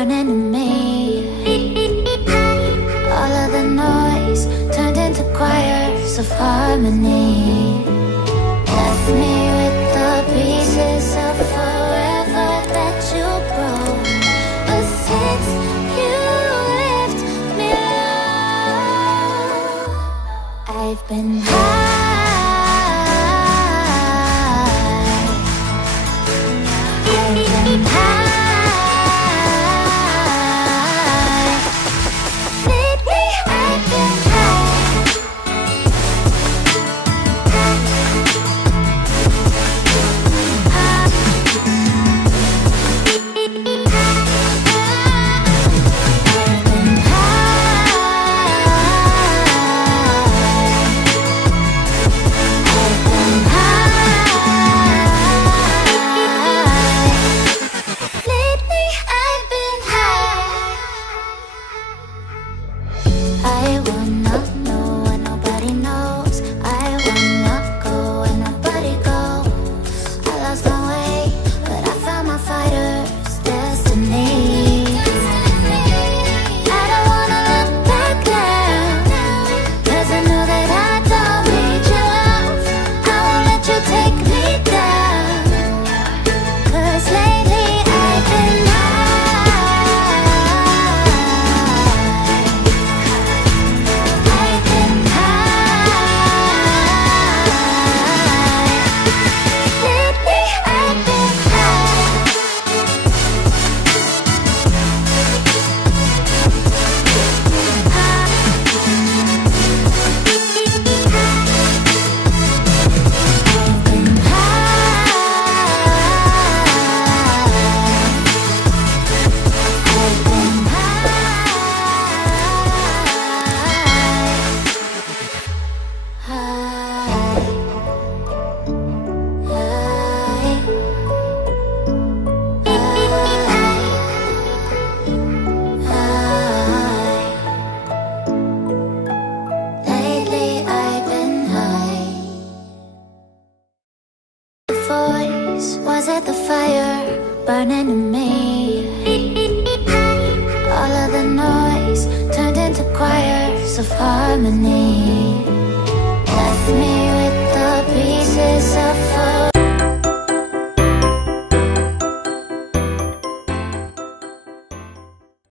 burning in me. All of the noise turned into choirs of harmony. Left me with the pieces of forever that you broke. But since you left me alone, I've been high. I've been high. Lately I've been I wanna know what nobody knows. I wanna go where nobody goes. I lost my way, but I found my fighter's destiny. I don't wanna look back now, 'cause I know that I don't need your love. I won't let you take me down, 'cause lately I've been was it the fire burning in me? All of the noise turned into choirs of harmony.